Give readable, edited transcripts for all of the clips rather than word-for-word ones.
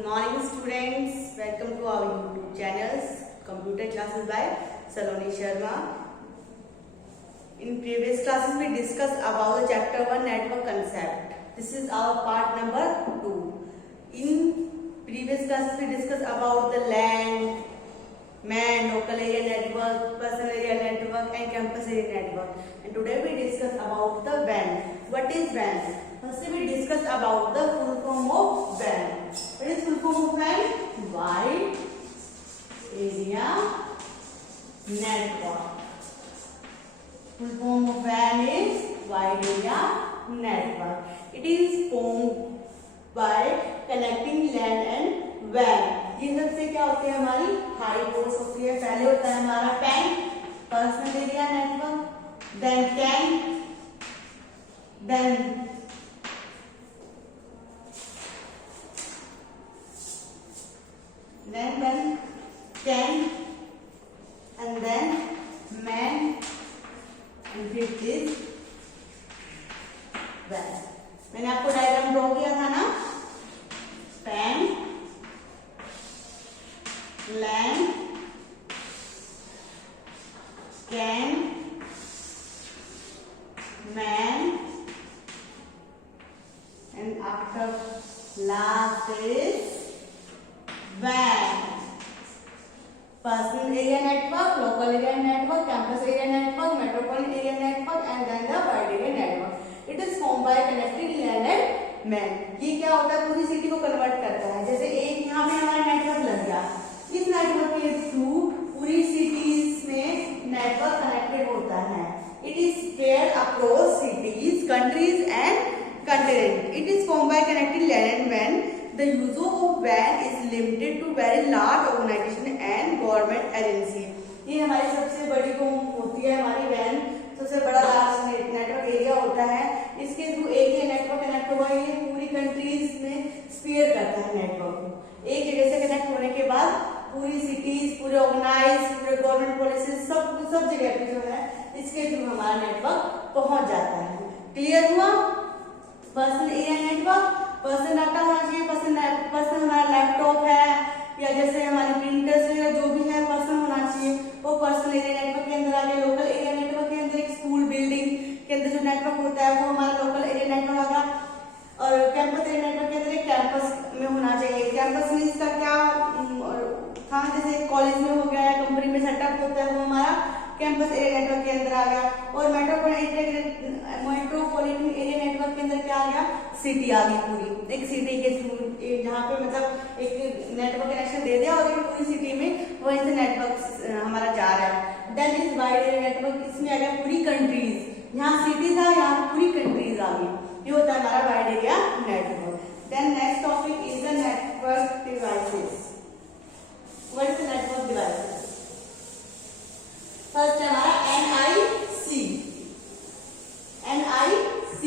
Good morning students, welcome to our YouTube channels, Computer Classes by Saloni Sharma. In previous classes we discussed about the chapter 1 network concept. This is our part number 2. In previous classes we discussed about the LAN, MAN, local area network, personal area network and campus area network. And today we discuss about the WAN. What is WAN? Firstly we discussed about the full form of WAN. What is full form of WAN? Wide area network. Full form of WAN is wide area network. It is formed by connecting LAN and WAN. ये सबसे क्या होती है हमारी high ports होती है. पहले होता है हमारा PAN, personal area network, then CAN, then CAN and then MAN and fifth is WAN. मैंने आपको डायग्राम ड्रॉ किया था ना. PAN, LAN, CAN, MAN, and after last is WAN. Personal area network, local area network, campus area network, metropolitan area network, and then the wide area network. It is formed by connecting LAN and MAN. ये क्या होता है, पूरी city को convert करता है. जैसे एक यहाँ पे हमारा नेटवर्क लग गया, इस नेटवर्क के थ्रू पूरी सिटीज में नेटवर्क कनेक्टेड होता है. It is spread across cities, countries and continent. It is formed by connecting LAN and WAN. The use of WAN is limited to very large organization and government agency. ये हमारी सबसे बड़ी को होती है हमारी WAN. सबसे बड़ा लार्ज नेटवर्क एरिया होता है. इसके थ्रू एक ही नेटवर्क कनेक्ट हुआ, ये पूरी कंट्रीज में स्पेयर करता है नेटवर्क को. एक जगह से कनेक्ट होने के बाद पूरी सिटीज, पूरे ऑर्गेनाइज, पूरे गवर्नमेंट पॉलिसी सब जगह पे जो है इसके थ्रू हमारा नेटवर्क पहुंच जाता है. क्लियर हुआ? Personal area network, personal data होना चाहिए. पर्सनल हमारा लैपटॉप है या जैसे हमारे प्रिंटर्स है, जो भी है पर्सनल होना चाहिए. वो पर्सनल एरिया नेटवर्क के अंदर आ गया. लोकल एरिया नेटवर्क के अंदर एक स्कूल बिल्डिंग के अंदर जो नेटवर्क होता है वो हमारा लोकल एरिया नेटवर्क आ गया. और कैंपस एरिया नेटवर्क के अंदर एक कैंपस में होना चाहिए. कैंपस में इसका क्या था, जैसे कॉलेज में हो गया, कंपनी में सेटअप होता है, वो हमारा कैंपस एरिया नेटवर्क के अंदर आ गया. और मेट्रोपॉलिटन एरिया नेटवर्क के अंदर क्या आ गया, सिटी आ गई. पूरी एक सिटी के थ्रू जहाँ पे मतलब एक नेटवर्क कनेक्शन दे दिया और ये पूरी सिटी में वहीं से नेटवर्क हमारा जा रहा है. Then is wide area network. इसमें आ गया पूरी कंट्रीज. यहाँ सिटी था, यहाँ पूरी कंट्रीज आ गई. ये होता है हमारा wide area network. Then next topic is the network devices. What is the network devices? First है हमारा NIC. NIC.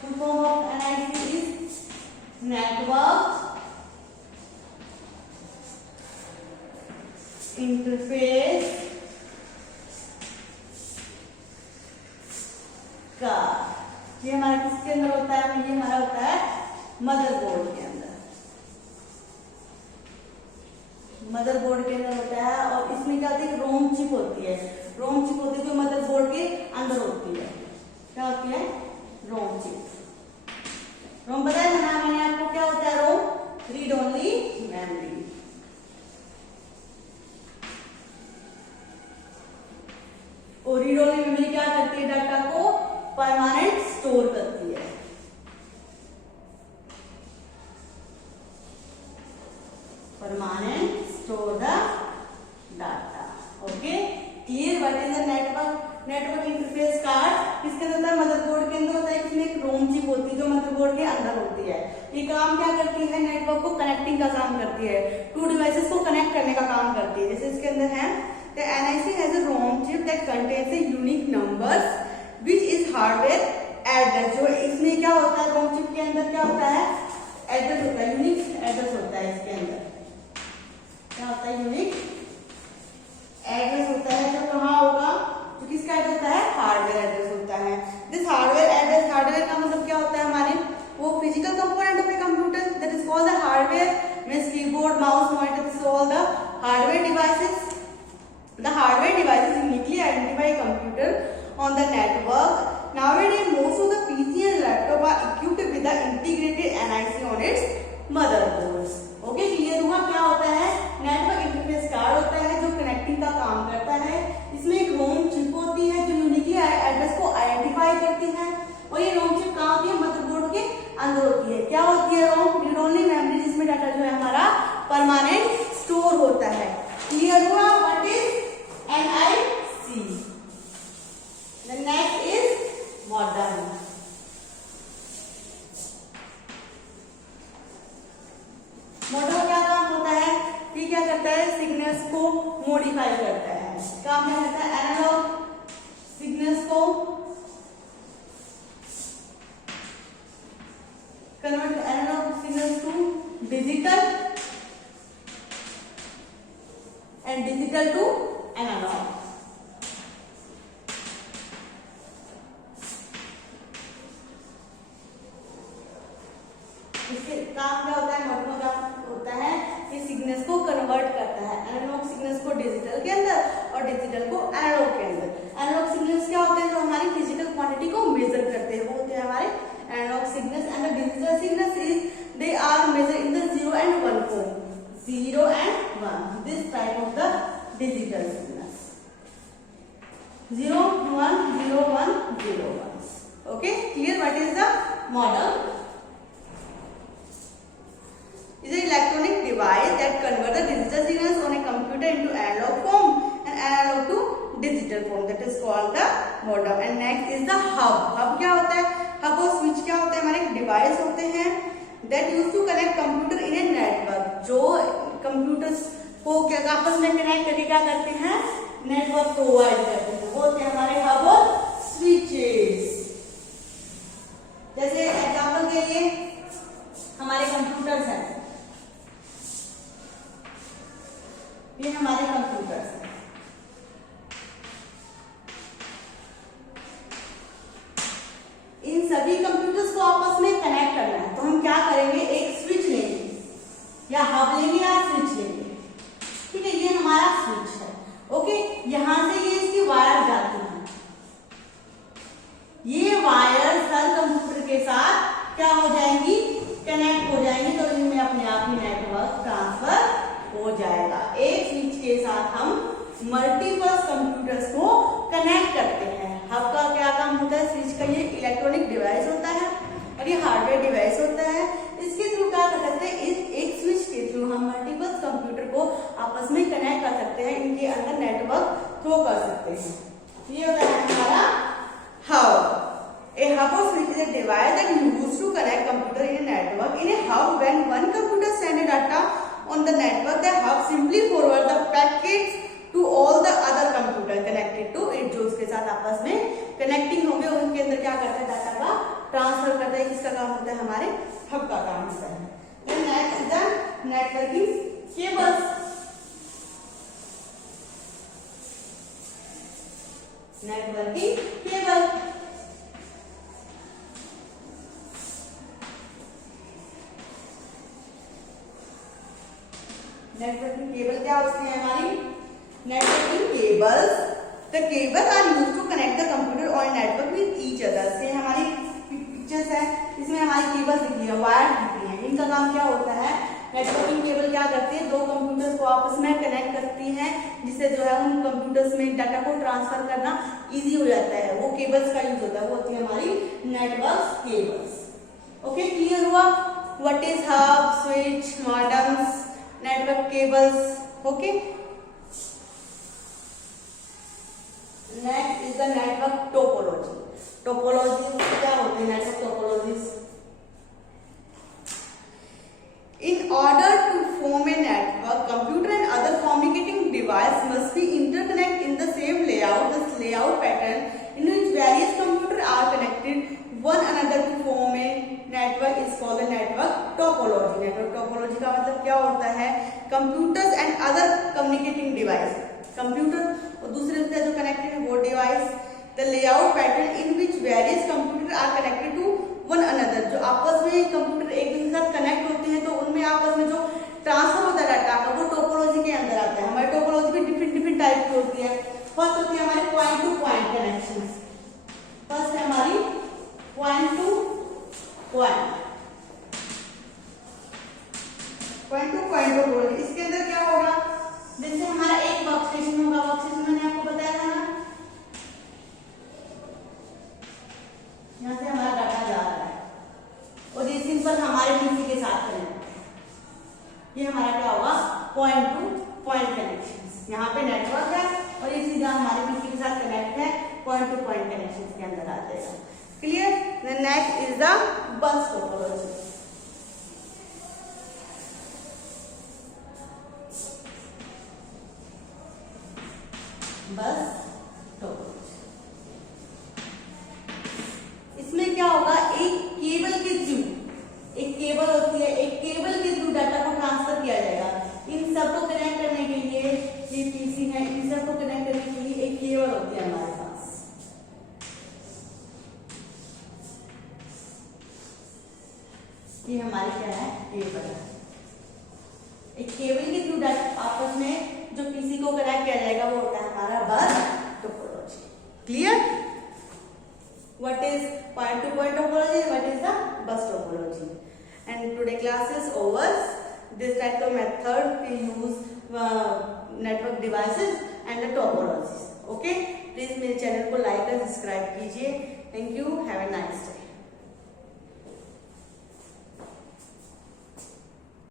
Full form of NIC is Network Interface Card. ये हमारा किसके अंदर होता है? ये हमारा होता है मदरबोर्ड के अंदर. मदरबोर्ड के अंदर होता है. और इसमें क्या होती है, रोम चिप होती है. रोम चिप होती है जो मदरबोर्ड के अंदर होती है. क्या होती है? ROM chip. रोम बताया था ना मैंने आपको, क्या होता है रोम? Read only memory. और रीड ओनली मेमोरी क्या करती है? डाटा को परमानेंट स्टोर करती है. Permanent store the data. Okay, clear? What is the network interface card? किसके अंदर होता है? मदरबोर्ड के अंदर होता है. इसमें एक रोम चिप होती है जो मदरबोर्ड के अंदर होती है. ये काम क्या करती है? नेटवर्क को कनेक्टिंग का काम करती है. टू डिवाइसेस को कनेक्ट करने का काम करती है. जैसे इसके अंदर है the NIC has a ROM chip that contains the unique numbers which is hardware address. जो इसमें क्या होता है, ROM chip के अंदर क्या होता है? एड्रेस होता है, यूनिक एड्रेस होता है. इसके अंदर क्या होता है? यूनिक एड्रेस होता है. जो कहाँ होगा? जो किसका एड्रेस होता है? हार्डवेयर एड्रेस होता है. दिस हार्डवेयर एड्रेस, हार्डवेयर का मतलब क्या होता है? हमारे वो physical keyboard, mouse, monitor, this is all the hardware devices. The hardware devices uniquely identify a computer on the network. Nowadays, most of the PC and laptop are equipped with the integrated NIC on its motherboards. Okay, clear हुआ? क्या होता है? Network interface card होता है जो connecting का काम करता है। इसमें एक रोम चिप होती है जो यूनिकली एड्रेस को आइडेंटिफाई करती है, और ये रोम चिप कहाँ होती है? मदरबोर्ड के अंदर होती है। क्या होती है रोम? रीड ओनली मेमोरी, जिसमें डाटा जो है हमारा परमानेंट स्टोर होता है। क्लियर हुआ? What is NIC? The next is modem. Modem क्या काम होता है? ये क्या करता है? सिग्नल्स को मॉडिफाई करता है। काम क्या करता है? एनालॉग सिग्नल्स को convert, analog signals to digital and digital to analog. इसके काम क्या होता है? मॉडम का काम होता है कि सिग्नल्स को कन्वर्ट करता है, एनालॉग सिग्नल्स को डिजिटल के अंदर और डिजिटल को एनालॉग के अंदर। एनालॉग सिग्नल्स क्या होते हैं? जो हमारी फिजिकल क्वांटिटी को मेजर करते हैं, वो होते हैं हमारे analog signals. And the digital signals is they are major in the 0 and 1 form, 0 and 1, this type of the digital signals, 0 1 0 1 0 1. Okay, clear? What is the modem? Is an electronic device that converts the digital signals on a computer into analog form and analog to digital form. That is called the modem. And next is the hub. Hub क्या होता है? Hub और switch क्या होता है? हमारे device होते हैं that used to connect computer in a network. जो कंप्यूटर्स को क्या आपस में कनेक्ट करके क्या करते हैं? नेटवर्क प्रोवाइड करते हैं, वो होते हैं हमारे हब और स्विचेस। जैसे एग्जाम्पल के लिए हमारे कंप्यूटर्स हैं, ये हमारे कंप्यूटर्स हैं। इन सभी कंप्यूटर्स को आपस में कनेक्ट करना है, तो हम क्या करेंगे? एक स्विच लेंगे, या हब लेंगे या स्विच लेंगे। ठीक है, ये हमारा स्विच है। ओके, यहां से ये इसकी वायर जाती है, ये वायर हर कंप्यूटर के साथ क्या हो जाएंगी? कनेक्ट हो जाएंगी, तो इनमें अपने आप ही नेटवर्क ट्रांसफर हो जाएगा। एक स्विच के साथ हम मल्टीपल कंप्यूटर्स को कनेक्ट करते हैं। हब का क्या काम होता है? स्विच का ये इलेक्ट्रॉनिक डिवाइस होता है और ये हार्डवेयर डिवाइस होता है। इसके थ्रू क्या कर सकते हैं? एक स्विच के थ्रू हम मल्टीपल कंप्यूटर को आपस में कनेक्ट कर सकते हैं, इनके अंदर नेटवर्क थ्रो कर सकते हैं। ये होता है हमारा hub. A hub or switch is a device that used to connect computer in a network. In a hub, when one computer sends data on the network, the hub simply forward the packets to all the other computer connected to it. जो उसके साथ आपस में connecting होंगे, उनके अंदर क्या करता है? डाटा का ट्रांसफर करता है। किसका काम होता है? हमारे हब का काम होता है। Then next is the networking cables. Networking cable. Networking cable क्या होती है हमारी? Networking cables, the cable are used to connect the computer और नेटवर्क विद ईच अदर। से हमारी पिक्चर्स है, इसमें हमारी केबल्स दिख रही है, वायर दिख रही है। इनका काम क्या होता है? नेटवर्किंग केबल क्या करती है? दो कंप्यूटर्स को आपस में कनेक्ट करती है, जिससे जो है उन कंप्यूटर्स में डाटा को ट्रांसफर करना इजी हो जाता है। वो केबल्स का यूज होता है, वो होती है हमारी नेटवर्क केबल्स। ओके, क्लियर हुआ? What is hub, switch, modems, network cables. Okay, next is the network topology. Topology क्या होते हैं? Network topologies. In order to form a network, computer and other communicating device must be interconnect in the same layout. This layout pattern in which various computers are connected one another to form a network is called the network topology. Network topology का मतलब क्या होता है? Computers and other communicating device, computer और दूसरे से जो connected है वो device, the layout pattern in which various computers are connected to one another. जो आपस में कंप्यूटर एक दूसरे के साथ कनेक्ट होते हैं, तो उनमें आपस में जो ट्रांसफर होता है फर्स्ट होती है हमारी point two point connection. First है हमारी point two point, point two point topology. इसके अंदर क्या होगा, जैसे हमारा एक वर्क स्टेशन होगा, वर्क स्टेशन मैंने आपको बताया था ना, यहाँ से हमारा डाटा जा रहा है और ये सिंपल हमारे पीसी के साथ कनेक्ट, ये हमारा क्या होगा, पॉइंट टू पॉइंट कनेक्शन। यहाँ पे नेटवर्क है और ये सीधा हमारे पीसी के साथ कनेक्ट है, पॉइंट टू पॉइंट कनेक्शन के अंदर आ जाएगा। Clear? The next is the bus topology. बस टोपोलॉजी, इसमें क्या होगा, एक केबल के थ्रू, एक केबल होती है, एक केबल के थ्रू डाटा को ट्रांसफर किया जाएगा। इन सबको कनेक्ट करने के लिए, ये पीसी है, इन सबको कनेक्ट करने के लिए एक केबल होती है हमारे पास। ये हमारी क्या है, केबल है। एक केबल के थ्रू डाटा आपस में जो पीसी को कनेक्ट किया जाएगा वो होता है हमारा बस topology. Clear? What is point two point topology, what is the bus topology? And today class is over. This type of method we use network devices and the topologies. Okay, please मेरे channel को like और subscribe कीजिए। Thank you. Have a nice day.